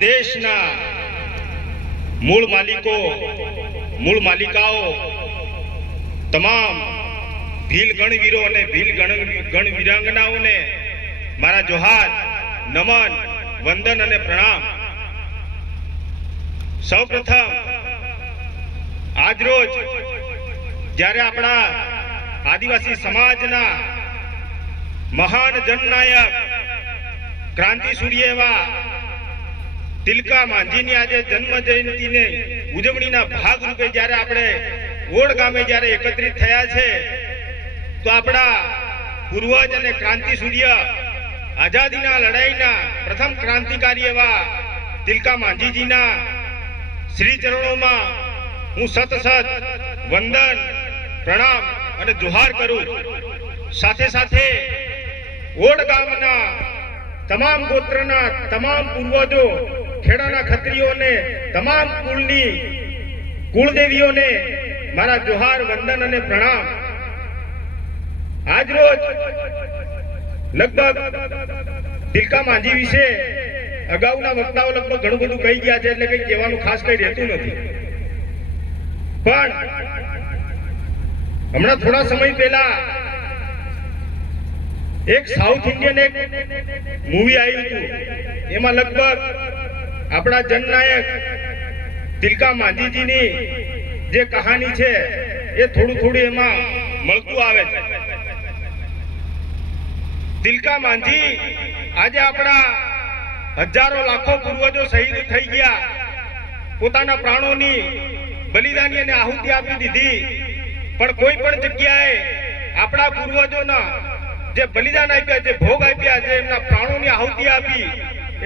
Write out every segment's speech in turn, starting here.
દેશના મૂળ માલિકો, મૂળ માલિકાઓ, તમામ ભીલ ગણવીરો અને ભીલ ગણ વીરાંગનાઓને મારા જોહાર, નમન, વંદન અને પ્રણામ. સૌપ્રથમ આજરોજ જ્યારે આપણા આદિવાસી સમાજના મહાન જનનાયક ક્રાંતિસૂર્ય એવા તિલકા માંઝીની આજે જન્મ જયંતિની ઉજવણીના ભાગરૂપે જ્યારે આપણે ઓડ ગામે જ્યારે એકત્રિત થયા છે, તો આપણા પૂર્વજ અને ક્રાંતિસૂર્ય આઝાદીના લડાઈના પ્રથમ ક્રાંતિકારી એવા તિલકા માંઝીજીના શ્રી ચરણોમાં હું સત વંદન, પ્રણામ અને જોહાર કરું. સાથે સાથે ઓડ ગામના તમામ ગોત્રના તમામ પૂર્વજો, ખેડાના ખત્રીઓને, તમામ કુળની કુળદેવીઓને મારા જોહાર, વંદન અને પ્રણામ. આજ રોજ લગભગ તિલકા માંઝી વિશે અગાઉના વક્તાઓ લગભગ ઘણું બધું કહી ગયા છે, એટલે કઈ કહેવાનું ખાસ કઈ રહેતું નથી. પણ હમણાં થોડા સમય પહેલા એક સાઉથ ઇન્ડિયન એક મૂવી આવ્યું હતું. એમાં લગભગ આપણા જનનાયક તિલકા માંઝીજીની જે કહાની છે એ થોડું એમાં મળતું આવે છે. તિલકા માંઝી આજે આપણા હજારો લાખો પૂર્વજો શહીદ થઈ ગયા, પોતાના પ્રાણોની બલિદાની અને આહુતિ આપી દીધી. પણ કોઈ પણ જગ્યાએ આપણા પૂર્વજોના જે બલિદાન આપ્યા, જે ભોગ આપ્યા, જે એમના પ્રાણોની આહુતિ આપી,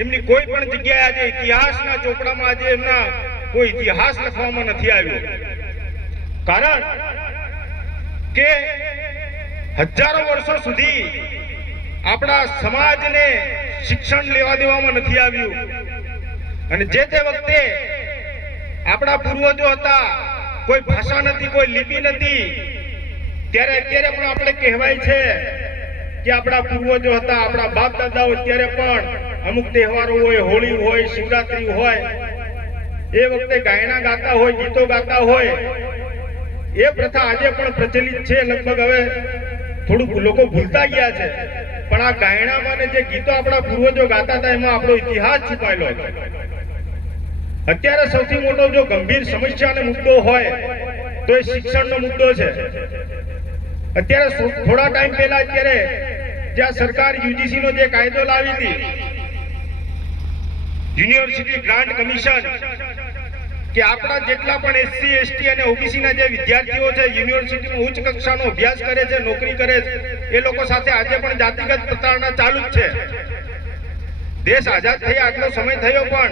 એમની કોઈ પણ જગ્યાએ આજે ઇતિહાસના ચોપડામાં આજે એમના કોઈ ઇતિહાસ લખવામાં નથી આવ્યો. કારણ કે હજારો વર્ષો સુધી આપણા સમાજને શિક્ષણ લેવા દેવામાં નથી આવ્યું. અને જે તે વખતે આપણા પૂર્વજો હતા, કોઈ ભાષા નથી, કોઈ લિપિ નથી, ત્યારે અત્યારે પણ આપણે કહેવાય છે કે આપણા પૂર્વજો હતા, આપણા બાપ દાદાઓ અત્યારે પણ અમુક તહેવારો હોય, હોળી હોય, શિવરાત્રી હોય, એ વખતે ગાયના ગાતા હોય, ગીતો ગાતા હોય. એ પ્રથા આજે પણ પ્રચલિત છે. લગભગ હવે થોડુંક લોકો ભૂલતા ગયા છે, પણ આ ગાયણામાં જે ગીતો આપણા પૂર્વજો ગાતા હતા એમાં આપણો ઇતિહાસ છુપાયેલો હતો. અત્યારે સૌથી મોટો જો ગંભીર સમસ્યા અને મુદ્દો હોય તો એ શિક્ષણનો મુદ્દો છે. અત્યારે થોડા ટાઈમ પહેલા અત્યારે જ્યાં સરકાર યુજીસી નો જે કાયદો લાવી હતી, યુનિવર્સિટી ગ્રાન્ટ કમિશન, કે આપણા જેટલા પણ એસસી, એસટી અને ઓબીસી ના જે વિદ્યાર્થીઓ છે, યુનિવર્સિટીમાં ઉચ્ચ કક્ષાનો અભ્યાસ કરે છે, નોકરી કરે છે, એ લોકો સાથે આજે પણ જાતિગત પ્રતારણા ચાલુ જ છે. દેશ આઝાદ થઈ આટલો સમય થયો, પણ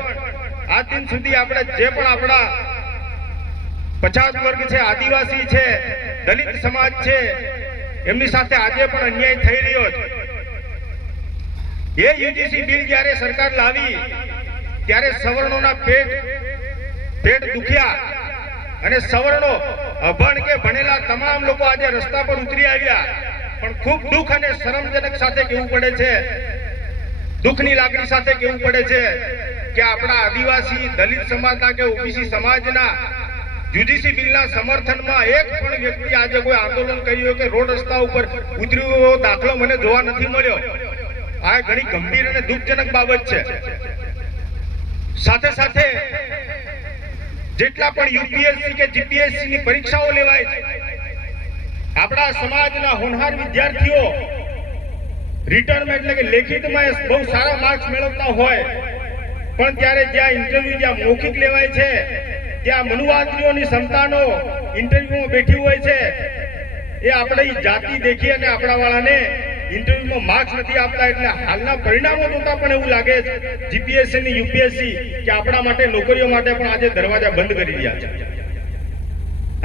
આજ દિન સુધી આપણે જે પણ આપણા પછાત વર્ગ છે, આદિવાસી છે, દલિત સમાજ છે, એમની સાથે આજે પણ અન્યાય થઈ રહ્યો છે. એ યુજીસી બિલ જ્યારે સરકાર લાવી ત્યારે સવર્ણોના પેટ દુખ્યા અને સવર્ણો, અભણ કે ભણેલા તમામ લોકો આજે રસ્તા પર ઉતરી આવ્યા. પણ ખૂબ દુઃખ અને શરમજનક સાથે કહેવું પડે છે, દુઃખની લાગણી સાથે કહેવું પડે છે કે આપણા આદિવાસી, દલિત સમાજના કે ઓબીસી સમાજના યુજીસી બિલના સમર્થનમાં એક પણ વ્યક્તિ આજે કોઈ આંદોલન કર્યું કે રોડ રસ્તા ઉપર ઉતર્યું એવો દાખલો મને જોવા નથી મળ્યો. આ ઘણી ગંભીર અને દુઃખજનક બાબત છે. સાથે સાથે જેટલા પણ યુપીએસસી કે જીપીએસસી ની પરીક્ષાઓ લેવાય છે, આપણા સમાજના હોનહાર વિદ્યાર્થીઓ રિટર્ન એટલે કે લેખિતમાં બહુ સારા માર્ક્સ મેળવતા હોય, પણ ત્યારે જ્યાં ઇન્ટરવ્યુ, જ્યાં મૌખિક લેવાય છે, ત્યાં મનુવાદીઓની સંતાનો ઇન્ટરવ્યુમાં બેઠી હોય છે, એ આપણી જાતિ દેખી અને આપણા વાળાને ઇન્ટરવ્યુમાં માર્ક્સ નથી આપતા. એટલે હાલના પરિણામો જોતા પણ એવું લાગે છે જીપીએસસી ની યુપીએસસી કે આપણા માટે, નોકરીઓ માટે પણ આજે દરવાજા બંધ કરી રહ્યા છે.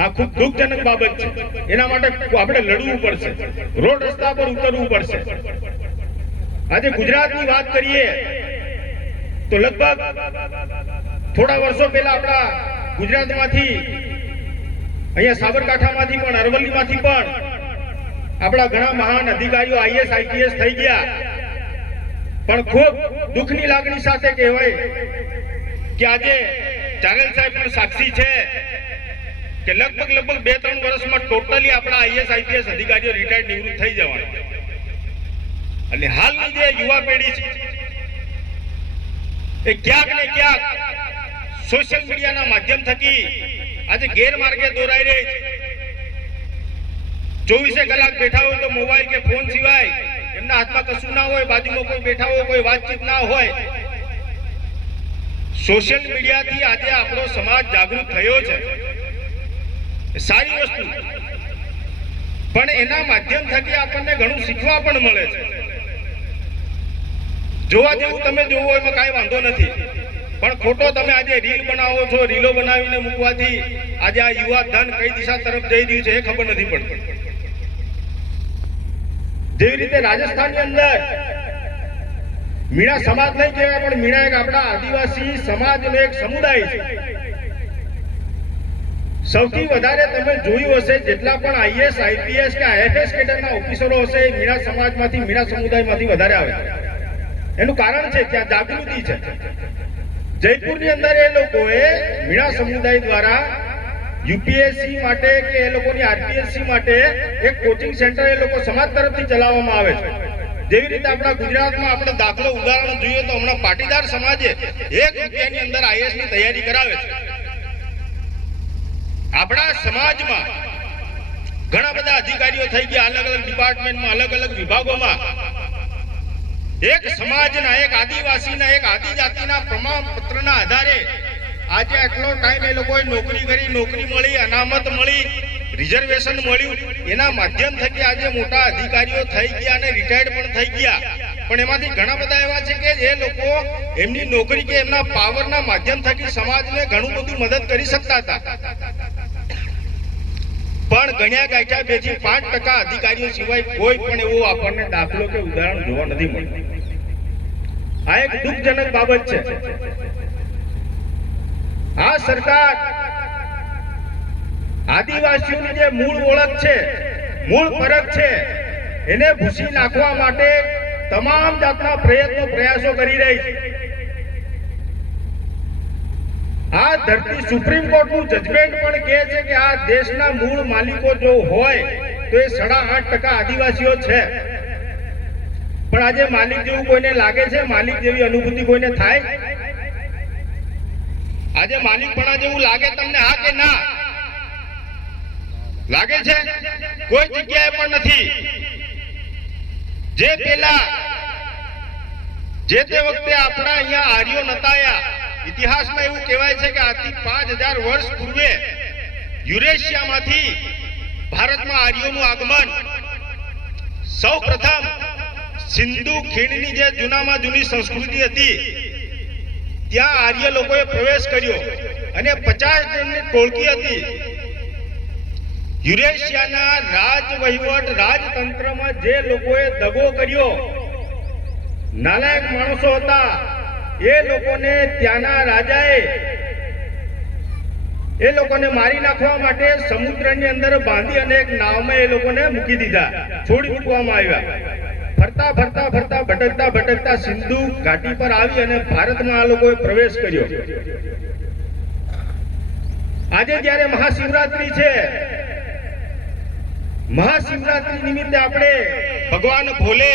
આ ખૂબ દુઃખજનક બાબત છે. એના માટે આપણે લડવું પડશે, રોડ રસ્તા પર ઉતરવું પડશે. આજે ગુજરાતની વાત કરીએ તો લગભગ થોડા વર્ષો પહેલા આપણા ગુજરાતમાંથી, અહીંયા સાબરકાંઠામાંથી પણ, અરવલ્લીમાંથી પણ આપણા ઘણા મહાન અધિકારીઓ આઈએસ, આઈપીએસ થઈ ગયા. પણ ખૂબ દુઃખની લાગણી સાથે કહેવાય કે આજે ચારેલ સાહેબ પણ સાક્ષી છે કે લગભગ 2-3 વર્ષમાં ટોટલી આપણા આઈએસ આઈપીએસ અધિકારીઓ રિટાયર્ડ નિવૃત્ત થઈ જવાના. અને હાલની જે યુવા પેઢી છે એ ક્યાંક ને ક્યાંક સોશિયલ મીડિયાના માધ્યમ થકી આજે ગેરમાર્ગે દોરાઈ રહી છે. 24 કલાક બેઠા હોય તો મોબાઈલ કે ફોન સિવાય એમના હાથમાં કશું ના હોય, બાજુમાં કોઈ બેઠા હોય, કોઈ વાતચીત ના હોય. સોશિયલ મીડિયાથી આજે આપણો સમાજ જાગૃત થયો છે, સારી વસ્તુ, પણ એના માધ્યમ થકી આપણને ઘણું શીખવા પણ મળે છે. જોવા જેવું તમે જોવો એમાં કાંઈ વાંધો નથી, પણ ખોટો તમે આજે રીલ બનાવો છો, રીલો બનાવીને મૂકવાથી આજે આ યુવા ધન કઈ દિશા તરફ જઈ રહ્યું છે એ ખબર નથી પડતી. જેવી રીતે રાજસ્થાનની અંદર મીણા સમાજ નહીં કહેવાય, પણ મીણા એક આપણા આદિવાસી સમાજનો એક સમુદાય છે. સૌથી વધારે તમે જોયું હશે જેટલા પણ આઈએસ આઈપીએસ કે આઈએફએસ કેડરના ઓફિસરો હશે એ મીણા સમાજમાંથી, મીણા સમુદાયમાંથી વધારે આવે. એનું કારણ છે કે આ જાગૃતિ છે. જયપુરની અંદર એ લોકોએ મીણા સમુદાય દ્વારા યુપીએસસી માટે કે એ લોકોની આરપીએસસી માટે એક કોચિંગ સેન્ટર એ લોકો સમાજ તરફથી ચલાવવામાં આવે છે. જેવી રીતે આપણા ગુજરાતમાં આપણે દાખલો ઉદાહરણ જોઈએ તો હમણાં પાટીદાર સમાજે 1 રૂપિયાની અંદર આઈએએસ ની તૈયારી કરાવે છે. આપણા સમાજમાં ઘણા બધા અધિકારીઓ થઈ ગયા, અલગ અલગ ડિપાર્ટમેન્ટમાં, અલગ અલગ વિભાગોમાં. એક સમાજના, એક આદિવાસીના, એક આદિજાતિના પ્રમાણપત્રના આધારે આજે આટલો ટાઈમ એ લોકોએ નોકરી કરી, નોકરી મળી, અનામત મળી, રિઝર્વેશન મળ્યું. એના માધ્યમ થકી આજે મોટા અધિકારીઓ થઈ ગયા અને રિટાયર્ડ પણ થઈ ગયા. પણ એમાંથી ઘણા બધા એવા છે કે એ લોકો એમની નોકરી કે એમના પાવરના માધ્યમ થકી સમાજને ઘણું બધું મદદ કરી શકતા હતા. પણ ગણ્યા ગાંઠ્યા 2 થી 5% અધિકારીઓ સિવાય કોઈ પણ એવો આપણને દાખલો કે ઉદાહરણ જોવા નથી મળતું. આ એક દુઃખજનક બાબત છે. આ સરકાર આદિવાસીઓની જે મૂળ ઓળખ છે, મૂળ ફરક છે, એને ભૂસી નાખવા માટે તમામ જાતના પ્રયાસો કરી રહી છે. આ ધરતી સુપ્રીમ કોર્ટનું જજમેન્ટ પણ કહે છે કે આ દેશના મૂળ માલિકો જો હોય તો એ 8.5% આદિવાસીઓ છે. પણ આજે માલિક જેવું કોઈને લાગે છે? માલિક જેવી અનુભૂતિ કોઈને થાય? આજે માલિકપણા જેવું લાગે તમને? હા કે ના લાગે છે? કોઈ જગ્યાએ પણ નથી. જે પેલા જે તે વખતે આપણા અહીંયા આર્યો નતાયા, ઇતિહાસમાં એવું કહેવાય છે કે આજથી 5000 વર્ષ પૂર્વે યુરેશિયામાંથી ભારતમાં આર્યોનું આગમન સૌ પ્રથમ સિંધુ ખીણની જે જૂનામાં જૂની સંસ્કૃતિ હતી ત્યાં આર્ય લોકોએ પ્રવેશ કર્યો અને 50 જણની ટોળકી હતી. યુરેશિયાના રાજવહીવટ રાજતંત્રમાં જે લોકોએ દગો કર્યો, નાલાયક માણસો હતા, એ લોકોને ત્યાંના રાજાએ એ લોકોને મારી નાખવા માટે સમુદ્રની અંદર બાંધી અને એક નાવમાં એ લોકોને મૂકી દીધા, છોડી મૂકવામાં આવ્યા. ફરતા ફરતા ફરતા ભટકતા ભટકતા સિંધુ ઘાટી પર આવી અને ભારતમાં આ લોકોએ પ્રવેશ કર્યો. આજે જ્યારે મહાશિવરાત્રી છે, મહાશિવરાત્રી નિમિત્તે આપણે ભગવાન ભોલે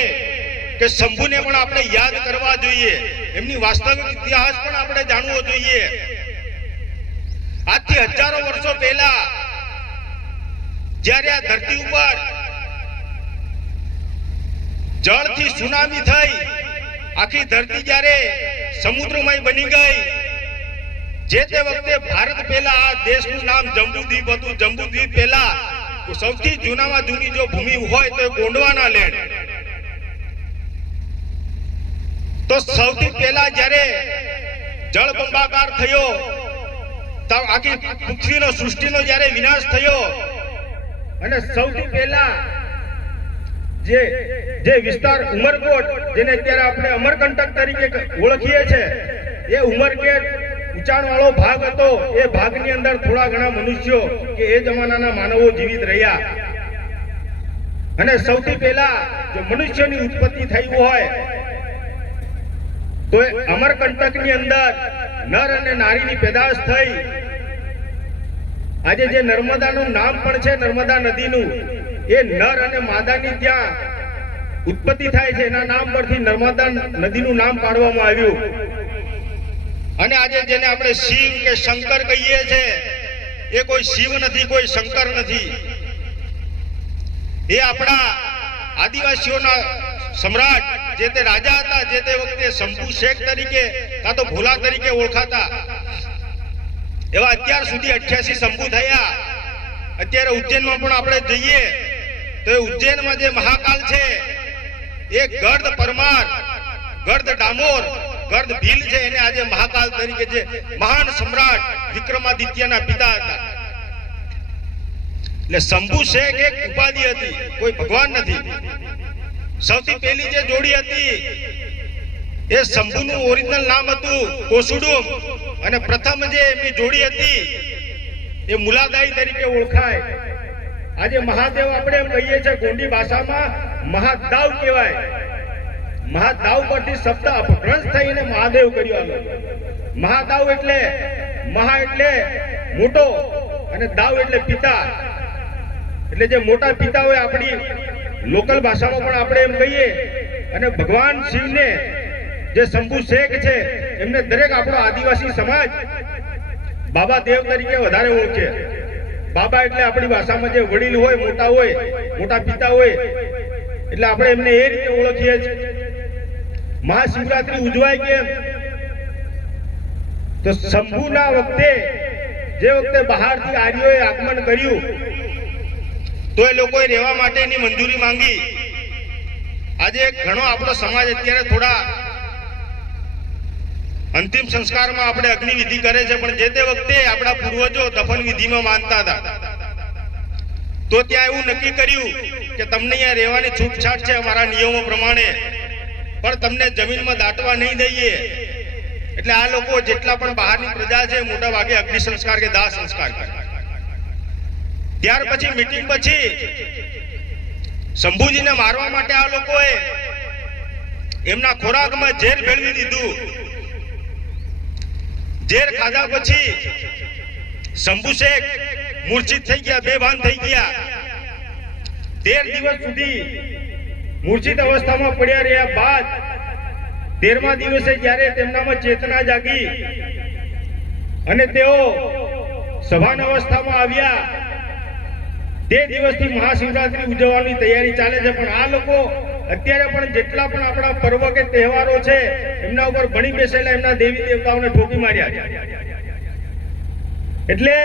કે શંભુને પણ આપણે યાદ કરવા જોઈએ. એમની વાસ્તવિક ઇતિહાસ પણ આપણે જાણવો જોઈએ. આજથી હજારો વર્ષો પહેલા જ્યારે આ ધરતી ઉપર જળથી સુનામી થઈ, આખી ધરતી જ્યારે સમુદ્રમય બની ગઈ, જે તે વખતે ભારત પહેલા આ દેશનું નામ જંબુદ્વીપ હતું. જંબુદ્વીપ પહેલા સૌથી જૂનામાં જૂની જો ભૂમિ હોય તો ગોંડવાના લેન્ડ. તો સૌથી પહેલા જ્યારે જળબંબાકાર થયો, આખી પૃથ્વીનો સૃષ્ટિનો જ્યારે વિનાશ થયો અને સૌથી પહેલા જે વિસ્તાર ઉમરકોટ, જેને અત્યારે આપણે અમરકંટક તરીકે ઓળખીએ છીએ, એ ઉમરકેટ ઊંચાણવાળો ભાગ હતો. એ ભાગની અંદર થોડા ઘણા મનુષ્યો કે એ જમાનાના માનવો જીવિત રહ્યા. અને સૌથી પહેલા જો મનુષ્યની ઉત્પત્તિ થઈ હોય તો એ અમરકંટકની અંદર નર અને નારીની પેદાશ થઈ આજે જે નર્મદાનું નામ પણ છે નર્મદા નદીનું એ નર અને માદાની ત્યાં ઉત્પત્તિ થાય છે એના નામ પરથી નર્મદા નદીનું નામ પાડવામાં આવ્યું અને આજે જેને આપણે શિવ કે શંકર કહીએ છે એ કોઈ શિવ નથી કોઈ શંકર નથી એ આપણા આદિવાસીઓના સમ્રાટ જે તે રાજા હતા જે તે વખતે શંભુ શેખ તરીકે કાં તો ભોલા તરીકે ઓળખાતા એવા અત્યાર સુધી 88 શંભુ થયા અત્યારે ઉજ્જૈનમાં પણ આપણે જઈએ તો એ ઉજ્જૈનમાં જે મહાકાલ છે એ ગર્દ પરમાર ગર્દ ડામોર ગર્દ ભીલ છે એને આજે મહાકાલ તરીકે જે મહાન સમ્રાટ વિક્રમાદિત્યના પિતા હતા એટલે શંભુ શેખ એક ઉપાધિ હતી કોઈ ભગવાન નથી સૌથી પહેલી જે જોડી હતી એ શંભુનું ઓરિજિનલ નામ હતું કોસુડુમ અને પ્રથમ જે એમની જોડી હતી એ મુલાદાઈ તરીકે ઓળખાય આજે મહાદેવ આપણે એમ કહીએ છીએ ગોંડી ભાષામાં મહાદાવ કહેવાય મહાદાવ પરથી શબ્દ અપભ્રંશ થઈને મહાદેવ કર્યો મહાદાવ એટલે મહા એટલે મોટો અને દાવ એટલે પિતા એટલે જે મોટા પિતા હોય આપણી લોકલ ભાષામાં પણ આપણે એમ કહીએ અને ભગવાન શિવને જે શંભુ શેખ છે એમને દરેક આપણો આદિવાસી સમાજ બાબા દેવ તરીકે વધારે ઓળખે બાબા એટલે આપણી ભાષામાં જે વડીલ હોય મોટા પિતા હોય એટલે આપણે એમને એ રીતે ઓળખીએ છીએ મહાશિવરાત્રી ઉજવાય કેમ તો શંભુના વખતે જે વખતે બહારથી આર્યોએ આગમન કર્યું તો એ લોકોએ રહેવા માટેની મંજૂરી માંગી આજે ઘણો આપણો સમાજ અત્યારે થોડા અંતિમ સંસ્કારમાં આપણે અગ્નિવિધિ કરે છે પણ જે તે વખતે આપણા પૂર્વજો દફન વિધિમાં માનતા હતા તો ત્યાં એવું નક્કી કર્યું કે તમને અહીંયા રહેવાની છૂટછાટ છે અમારા નિયમો પ્રમાણે પણ તમને જમીનમાં દાટવા નહીં દઈએ એટલે આ લોકો જેટલા પણ બહારની પ્રજા છે મોટા ભાગે અગ્નિ સંસ્કાર કે દાહ સંસ્કાર કરે ત્યાર પછી મીટિંગ પછી શંભુજીને મારવા માટે આ લોકોએ એમના ખોરાકમાં ઝેર ભેળવી દીધું ઝેર ખાધા પછી શંભુ શેખ મૂર્છિત થઈ ગયા બેભાન થઈ ગયા 13 દિવસ સુધી મૂર્છિત અવસ્થામાં પડ્યા રહ્યા બાદ 13મા દિવસે જ્યારે તેમનામાં ચેતના જાગી અને તેઓ સભાન અવસ્થામાં આવ્યા તે દિવસથી મહાશિવરાત્રી ઉજવવાની તૈયારી ચાલે છે પણ આ લોકો અત્યારે પણ જેટલા પણ આપણા પર્વ કે તહેવારો છે એમના ઉપર ભણી બેસેલા એમના દેવી દેવતાઓને ઠોકી માર્યા છે એટલે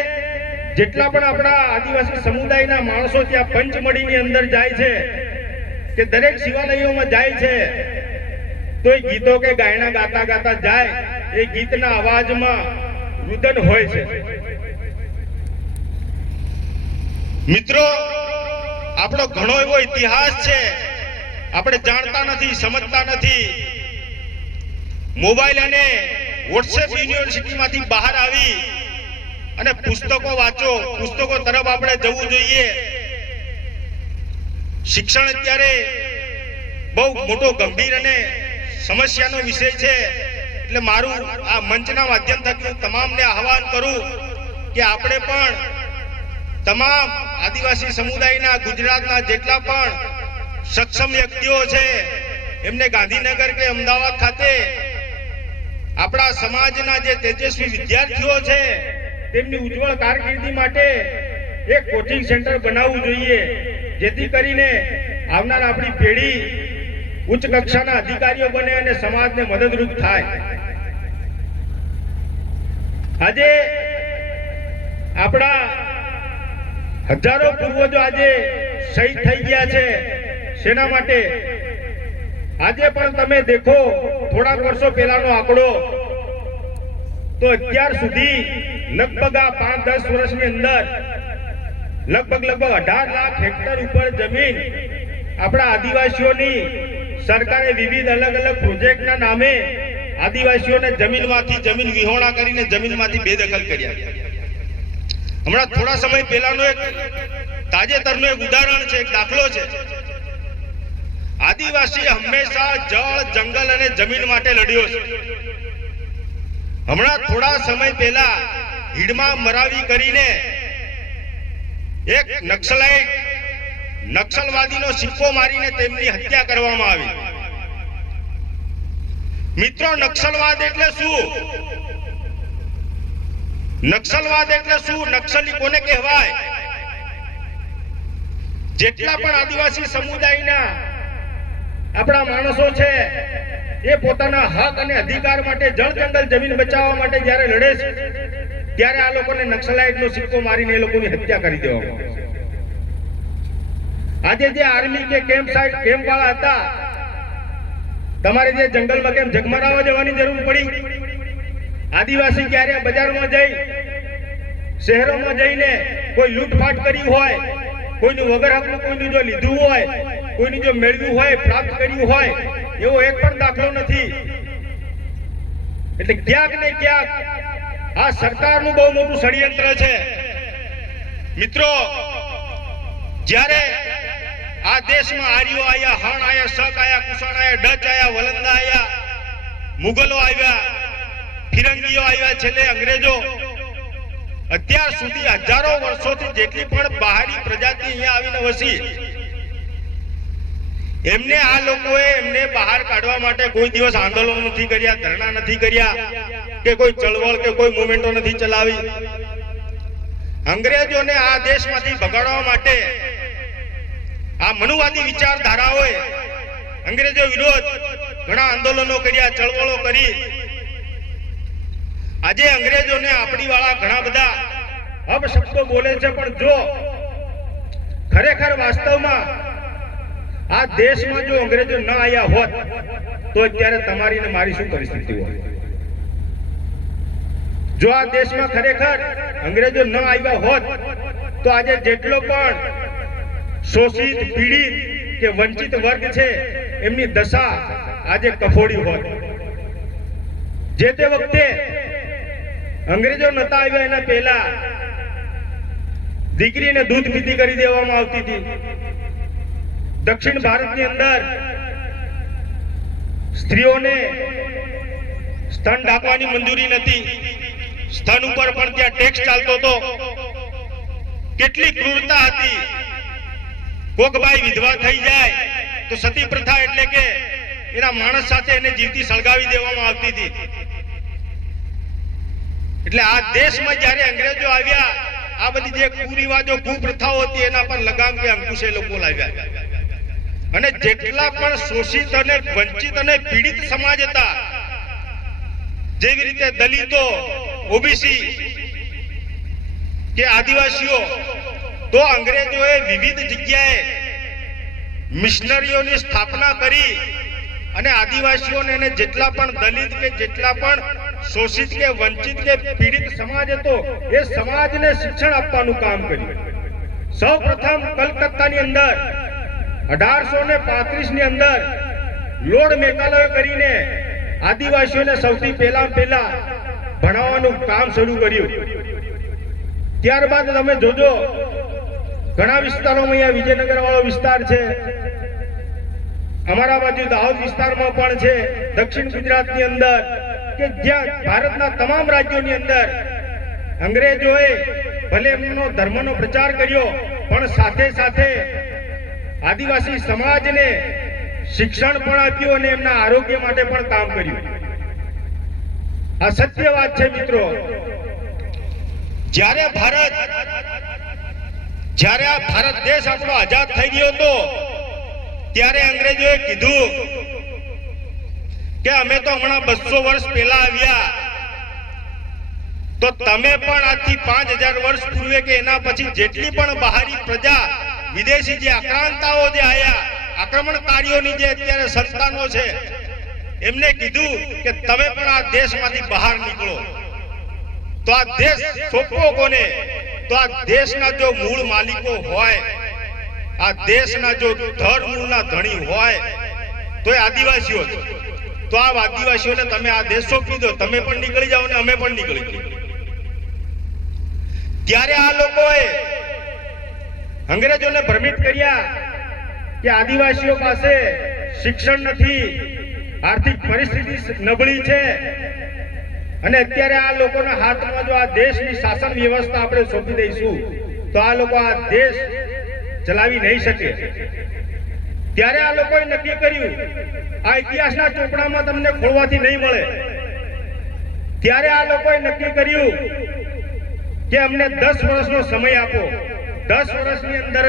જેટલા પણ આપણા આદિવાસી સમુદાયના માણસો ત્યાં પંચમઢીની અંદર જાય છે કે દરેક શિવાલયોમાં જાય છે તો એ ગીતો કે ગાયના ગાતા ગાતા જાય એ ગીતના અવાજમાં રુદન હોય છે મિત્રો આપણો ઘણો એવો ઇતિહાસ છે આપણે જાણતા નથી સમજતા નથી મોબાઈલ અને વોટ્સએપ યુનિવર્સિટીમાંથી બહાર આવી અને પુસ્તકો વાંચો પુસ્તકો તરફ આપણે જવું જોઈએ શિક્ષણ અત્યારે બહુ મોટો ગંભીર અને સમસ્યાનો વિષય છે એટલે મારું આ મંચના માધ્યમ થકી તમામને આહવાન કરું કે આપણે પણ તમામ આદિવાસી સમુદાયના ગુજરાતના જેટલા પણ સક્ષમ વ્યક્તિઓ છે એમને ગાંધીનગર કે અમદાવાદ ખાતે આપણા સમાજના જે તેજસ્વી વિદ્યાર્થીઓ છે તેમની ઉજ્જવળ કારકિર્દી માટે એક કોચિંગ સેન્ટર બનાવવું જોઈએ જેથી કરીને આવનાર આપણી પેઢી ઉચ્ચ કક્ષાના અધિકારીઓ બને અને સમાજને મદદરૂપ થાય આજે આપણા હજારો પૂર્વજો આજે શહીદ થઈ ગયા છે શેના માટે આજે પણ તમે દેખો થોડાક વર્ષો પહેલાનો આંકડો તો અત્યાર સુધી લગભગ આ 5-10 વર્ષની અંદર લગભગ 18 લાખ હેક્ટર ઉપર જમીન આપણા આદિવાસીઓની સરકારે વિવિધ અલગ અલગ પ્રોજેક્ટના નામે આદિવાસીઓને જમીનમાંથી જમીન વિહોણા કરીને જમીનમાંથી બેદખલ કર્યા હમણાં થોડા સમય પહેલાનો એક તાજેતરનું એક ઉદાહરણ છે એક દાખલો છે આદિવાસી હંમેશા જળ જંગલ અને જમીન માટે લડ્યો છે હમણાં થોડા સમય પહેલા ભીડમાં મરાવી કરીને એક નક્સલવાદીનો સિક્કો મારીને તેમની હત્યા કરવામાં આવી. મિત્રો, નક્સલવાદ એટલે શું? નક્સલવાદ એટલે શું? નક્સલી કોને કહેવાય? જેટલા પણ આદિવાસી સમુદાયના આપણા માણસો છે એ પોતાના હક અને અધિકાર માટે જળ જંગલ જમીન બચાવવા માટે જ્યારે લડે છે ત્યારે આ લોકોને નક્સલાઇટનો સિક્કો મારીને એ લોકોની હત્યા કરી દેવામાં આવે છે. આજે જે આર્મી કે કેમ્પ વાળા હતા, તમારે જે જંગલમાં કેમ જગમરાવા જવાની જરૂર પડી? આદિવાસી ક્યારે બજારમાં જઈ, શહેરોમાં જઈને કોઈ લૂંટફાટ કરી હોય, કોઈનું વગર હકનું કોઈનું જો લીધું હોય, કોઈનું જો મેળવ્યું હોય, પ્રાપ્ત કર્યું હોય, એવો એક પણ દાખલો નથી. એટલે ક્યાંક ને ક્યાંક આ સરકારનું બહુ મોટું ષડયંત્ર છે. મિત્રો, જ્યારે આ દેશમાં આર્યો આયા, હણ આયા, શક આયા, કુષાણ આયા, ડચ આયા, વલંદા આયા, મુગલો આવ્યા, ફિરંગીઓ આવ્યા, છેલ્લે અંગ્રેજો, અત્યાર સુધી હજારો વર્ષોથી જેટલી પણ બહારી પ્રજાતિ અહીંયા આવીને વસી, એમને આ લોકોએ એમને બહાર કાઢવા માટે કોઈ દિવસ આંદોલન નથી કર્યા, ધરણા નથી કર્યા, કે કોઈ ચળવળ કે કોઈ મુવમેન્ટો નથી ચલાવી. અંગ્રેજોને આ દેશમાંથી ભગાડવા માટે આ મનુવાદી વિચારધારાઓએ અંગ્રેજો વિરોધ ઘણા આંદોલનો કર્યા, ચળવળો કરી. આજે અંગ્રેજોને આપણી વાળા ઘણા બધા અપશબ્દો બોલે છે, પણ જો ખરેખર વાસ્તવમાં આ દેશમાં જો અંગ્રેજો ન આવ્યા હોત તો અત્યારે તમારી ને મારી શું પરિસ્થિતિ હોય? જો આ દેશમાં ખરેખર અંગ્રેજો ન આવ્યા હોત તો આજે જેટલો પણ શોષિત, પીડિત કે વંચિત વર્ગ છે એમની દશા આજે કફોડી હોત. જે તે વખતે અંગ્રેજો નતા આવ્યા એના પહેલા દીકરીને દૂધ પીતી કરી દેવામાં આવતી હતી. દક્ષિણ ભારતની અંદર સ્ત્રીઓને સ્તન ઢાંકવાની મંજૂરી નથી. સ્તન ઉપર પણ ત્યાં ટેક્સ ચાલતો હતો. કેટલી ક્રૂરતા હતી. કોક બાઈ વિધવા થઈ જાય તો સતી પ્રથા એટલે કે એના માણસ સાથે એને જીવતી સળગાવી દેવામાં આવતી હતી. એટલે આ દેશમાં જ્યારે અંગ્રેજો આવ્યા, આ બધી જે કુરિવાજો, કુપ્રથાઓ હતી એના પર લગામ કે અંકુશ એ લોકો લાવ્યા. અને જેટલા પણ શોષિત અને વંચિત અને પીડિત સમાજ હતા, જેવી રીતે દલિતો, ઓબીસી કે આદિવાસીઓ, તો અંગ્રેજોએ વિવિધ જગ્યાએ મિશનરીઓની સ્થાપના કરી અને આદિવાસીઓને એને જેટલા પણ દલિત કે જેટલા પણ શોષિત કે વંચિત કે પીડિત સમાજ હતો એ સમાજને શિક્ષણ આપવાનું કામ કર્યું. સૌપ્રથમ કલકત્તાની અંદર 1835 ની અંદર લોર્ડ મેકાલોએ કરીને આદિવાસીઓને સૌથી પહેલા ભણાવવાનું કામ શરૂ કર્યું. ત્યારબાદ તમે જોજો ઘણા વિસ્તારોમાં, અહીંયા વિજયનગર વાળો વિસ્તાર છે, અમારા બાજુ દાહોદ વિસ્તારમાં પણ છે, દક્ષિણ ગુજરાતની અંદર, કે જ્યાં ભારતના તમામ રાજ્યોની અંદર અંગ્રેજોએ ભલે એમનો ધર્મનો પ્રચાર કર્યો પણ સાથે સાથે આદિવાસી સમાજને શિક્ષણ પણ આપ્યું અને એમના આરોગ્ય માટે પણ કામ કર્યું. આ સત્ય વાત છે મિત્રો. જ્યારે આ ભારત દેશ આપણો આઝાદ થઈ ગયો હતો ત્યારે અંગ્રેજોએ કીધું કે અમે તો હમણાં 200 વર્ષ પહેલા આવ્યા, તો તમે પણ આજથી 5000 વર્ષ પૂર્વે કે એના પછી જેટલી પણ બહારી પ્રજા, વિદેશી જે આક્રાંતાઓ જે આયા, આક્રમણકારીઓની જે અત્યારે સંતાનો છે, એમને કીધું કે તમે પણ આ દેશમાંથી બહાર નીકળો. તો આ દેશ સોંપવો કોને? તો આ દેશના જો મૂળ માલિકો હોય, આ દેશના જો ધર્મના ધણી હોય તો એ આદિવાસીઓ છે. તો આ આદિવાસીઓને તમે આ દેશ સોંપી દો, તમે પણ નીકળી જાઓ ને અમે પણ નીકળી જઈએ. ત્યારે આ લોકોએ અંગ્રેજોને ભ્રમિત કર્યા કે આદિવાસીઓ પાસે શિક્ષણ નથી, આર્થિક પરિસ્થિતિ નબળી છે અને અત્યારે આ લોકોના હાથમાં જો આ દેશની શાસન વ્યવસ્થા આપણે સોંપી દઈશું તો આ લોકો આ દેશ ચલાવી નહીં શકે. ત્યારે આ લોકોએ નક્કી કર્યું, આ ઇતિહાસના ચોપડામાં તમને ખોલવાથી નહીં મળે. ત્યારે આ લોકોએ નક્કી કર્યું કે અમને 10 વર્ષનો સમય આપો. 10 વર્ષની અંદર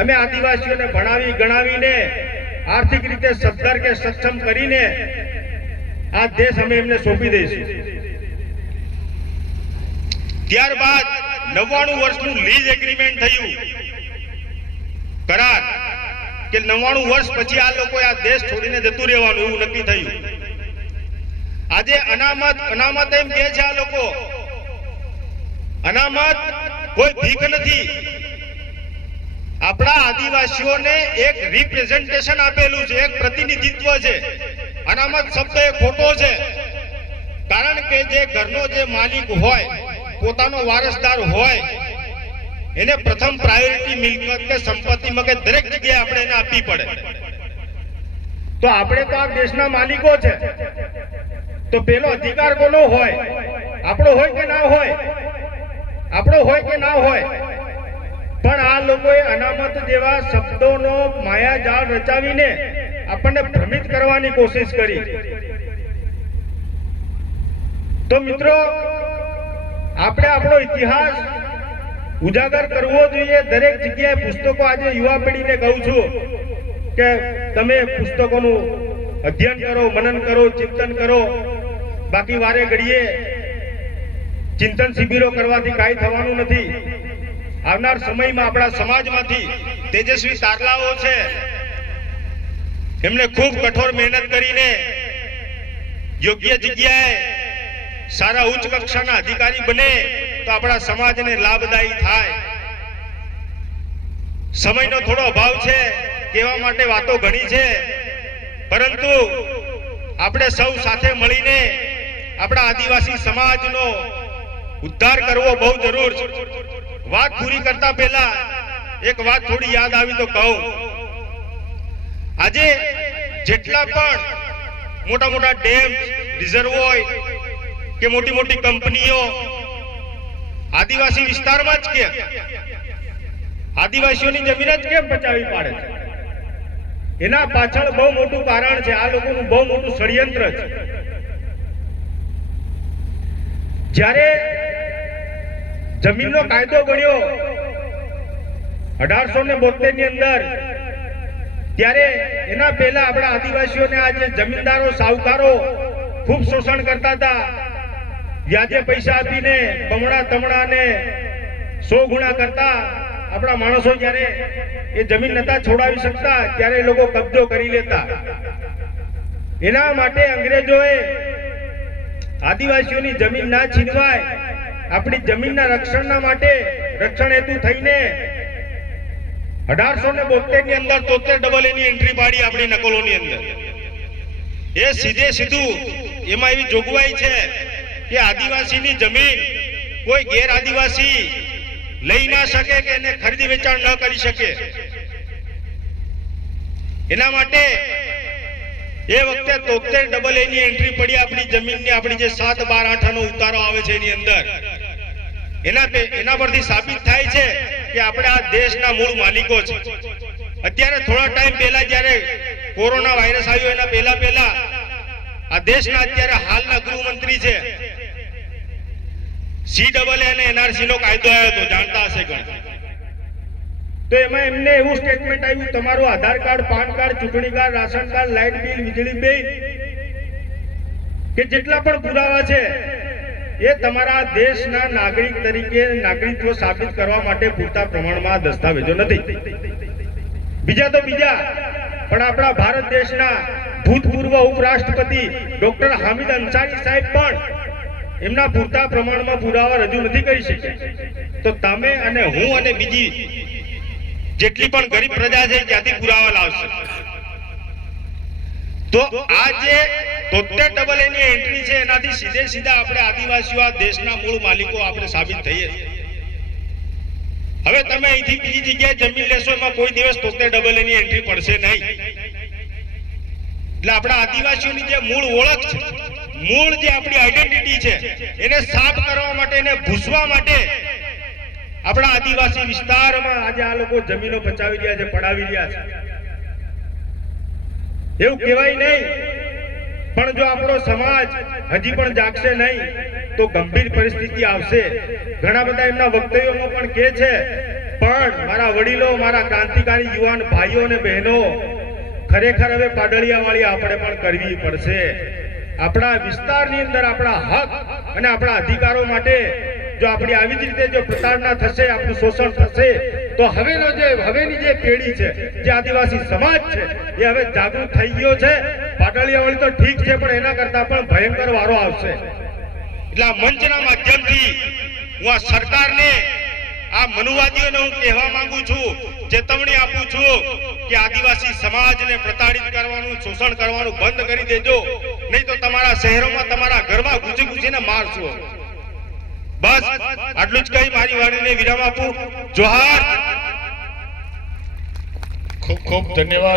અમે આદિવાસીઓને ભણાવી ગણાવીને આર્થિક રીતે સદ્ધર કે સક્ષમ કરીને આ દેશ અમે એમને સોંપી દઈશું. ત્યારબાદ 99 વર્ષનું લીઝ એગ્રીમેન્ટ થયું, કરાર, કે 99 વર્ષ પછી આ લોકોએ આ દેશ છોડીને જતું રહેવાનું એવું નક્કી થયું. આજે અનામત એમ કહે છે આ લોકો. અનામત કોઈ ભીખ નથી. આપણા આદિવાસીઓને એક રિપ્રેઝન્ટેશન આપેલું છે, એક પ્રતિનિધિત્વ છે. અનામત શબ્દ એ ખોટો છે, કારણ કે જે ઘરનો જે માલિક હોય, પોતાનો વારસદાર હોય, એને પ્રથમ પ્રાયોરિટી મિલકત કે સંપત્તિમાં કે દરેક જગ્યાએ આપણે એને આપવી પડે. તો આપણે તો આ દેશના માલિકો છે, તો પેલો અધિકાર કોનો હોય? આપણો હોય કે ના હોય? આપણો હોય કે ના હોય? પણ આ લોકોએ અનામત જેવા શબ્દોનો માયાજાળ રચાવીને આપણને ભ્રમિત કરવાની કોશિશ કરી. તો મિત્રો, આપણે આપણો ઇતિહાસ ઉજાગર કરવો જોઈએ. દરેક જગ્યાએ પુસ્તકો, આજે યુવા પેઢીને કહું છું કે તમે પુસ્તકોનું અધ્યયન કરો, મનન કરો, ચિંતન કરો. બાકી વારે ઘડીએ ચિંતન શિબિરો કરવાથી કાંઈ થવાનું નથી. આવનાર સમયમાં આપણા સમાજમાંથી તેજસ્વી તારલાઓ છે, એમને ખૂબ કઠોર મહેનત કરીને યોગ્ય જગ્યાએ સારા ઉચ્ચ કક્ષાના અધિકારી બને તો આપણા સમાજને લાભદાયી થાય. સમયનો થોડો અભાવ છે, કહેવા માટે વાતો ઘણી છે, પરંતુ આપણે સૌ સાથે મળીને આપણા આદિવાસી સમાજનો ઉદ્ધાર કરવો બહુ જરૂર છે. વાત પૂરી કરતા પહેલા એક વાત થોડી યાદ આવી તો કહું. આજે જેટલા પણ મોટા મોટા ડેમ, રિઝર્વોય કે મોટી મોટી કંપનીઓ આદિવાસી વિસ્તારમાં જ કેમ, આદિવાસીઓની જમીન જ કેમ બચાવી પાડે છે? એના પાછળ બહુ મોટું કારણ છે. આ લોકોનું બહુ મોટું ષડયંત્ર છે. જ્યારે જમીનનો કાયદો બન્યો 1872 ની અંદર, ત્યારે એના પહેલા આપણા આદિવાસીઓને આજે જમીનદારો, સાહુકારો ખૂબ શોષણ કરતા હતા. વ્યાજે પૈસા આપીને બમણા તમણાને 100 ગુણા કરતા. આપણા માણસો જ્યારે એ જમીન નતા છોડાવી શકતા ત્યારે એ લોકો કબજો કરી લેતા. એના માટે અંગ્રેજોએ આદિવાસીઓની જમીન ના છીનવાય, આપણી જમીનના રક્ષણના માટે રક્ષણ હેતુ થઈને 1872 ની અંદર 73AA ની એન્ટ્રી પાડી આપણી નકલોની અંદર. એ સીધે સીધું એમાં એવી જોગવાઈ છે કે આદિવાસીની જમીન કોઈ ગેર આદિવાસી લઈ ના શકે કે એને ખરીદી વેચાણ ન કરી શકે. એના માટે એ વખતે 73AA ની એન્ટ્રી પડી આપણી જમીનની. આપણી જે 7, 12, 8 નો ઉતારો આવે છે એની અંદર એના પરથી સાબિત થાય છે કે આપણે આ દેશના મૂળ માલિકો છે. અત્યારે થોડા ટાઈમ પહેલા જ્યારે કોરોના વાયરસ આવ્યો એના પહેલા આ દેશના અત્યારે હાલના ગૃહમંત્રી છે, CAA અને NRC નો કાયદો આવ્યો હતો, જાણતા હશે ઘણા. તો એમાં એમને એવું સ્ટેટમેન્ટ આવ્યું, તમારું આધાર કાર્ડ, પાન કાર્ડ, ચૂંટણી card, ration card, light bill, વીજળી બિલ કે જેટલા પણ પુરાવા છે એ તમારા દેશના નાગરિક તરીકે નાગરિકત્વ સાબિત કરવા માટે પૂરતા પ્રમાણમાં દસ્તાવેજો નથી. બીજા તો બીજા, પણ આપણા ભારત દેશના ભૂતપૂર્વ ઉપરાષ્ટ્રપતિ ડોક્ટર હામિદ અંસારી સાહેબ પણ એમના પૂરતા પ્રમાણમાં પુરાવા રજૂ નથી કરી શક્યા. તો તમે અને હું અને બીજી જેટલી પણ ગરીબ પ્રજા છે ત્યાંથી પુરાવા લાવશે. તો આ જે 73AA ની એન્ટ્રી છે એનાથી સીધે સીધા આપણે આદિવાસીઓ આ દેશના મૂળ માલિકો આપણે સાબિત થઈએ. હવે તમે અહીંથી બીજી જગ્યાએ જમીન લેશો એમાં કોઈ દિવસ 73AA ની એન્ટ્રી પડશે નહીં. એટલે આપણા આદિવાસીઓની જે મૂળ ઓળખ છે, મૂળ જે આપણી આઈડેન્ટિટી છે એને સાફ કરવા માટે, એને ભૂસવા માટે આપણા આદિવાસી વિસ્તારમાં આજે આ લોકો જમીનો પચાવી રહ્યા છે, પડાવી રહ્યા છે. એવું કહેવાય નહીં, પણ જો આપણો સમાજ હજી પણ જાગશે નહીં તો ગંભીર પરિસ્થિતિ આવશે. ઘણા બધા એમના વક્તવ્યોમાં પણ કહે છે, પણ મારા વડીલો, મારા ક્રાંતિકારી યુવાન ભાઈઓ અને બહેનો, ખરેખર હવે પાડળિયાવાળી આપણે પણ કરવી પડશે. આપણા વિસ્તારની અંદર આપણા હક અને આપણા અધિકારો માટે જો આપણી આવી જ રીતે જો પ્રતાડના થશે, આપણું શોષણ થશે, તો હવેની જે પેઢી છે, જે આદિવાસી સમાજ છે, એ હવે જાગૃત થઈ ગયો છે. પાટણિયાવાળી તો ઠીક છે, પણ એના કરતા પણ ભયંકર વારો આવશે. એટલે આ મંચના માધ્યમથી હું આ સરકારને, આ મનુવાદીઓને હું કહેવા માંગુ છું, ચેતવણી આપું છું કે આદિવાસી સમાજને પ્રતાડિત કરવાનું, શોષણ કરવાનું બંધ કરી દેજો, નહીં તો તમારા શહેરોમાં, તમારા ઘરમાં ઘૂસીને મારશું. બસ આટલું જ કહી મારી વાણીને વિરામ આપું. જોહાર. ખૂબ ખૂબ ધન્યવાદ.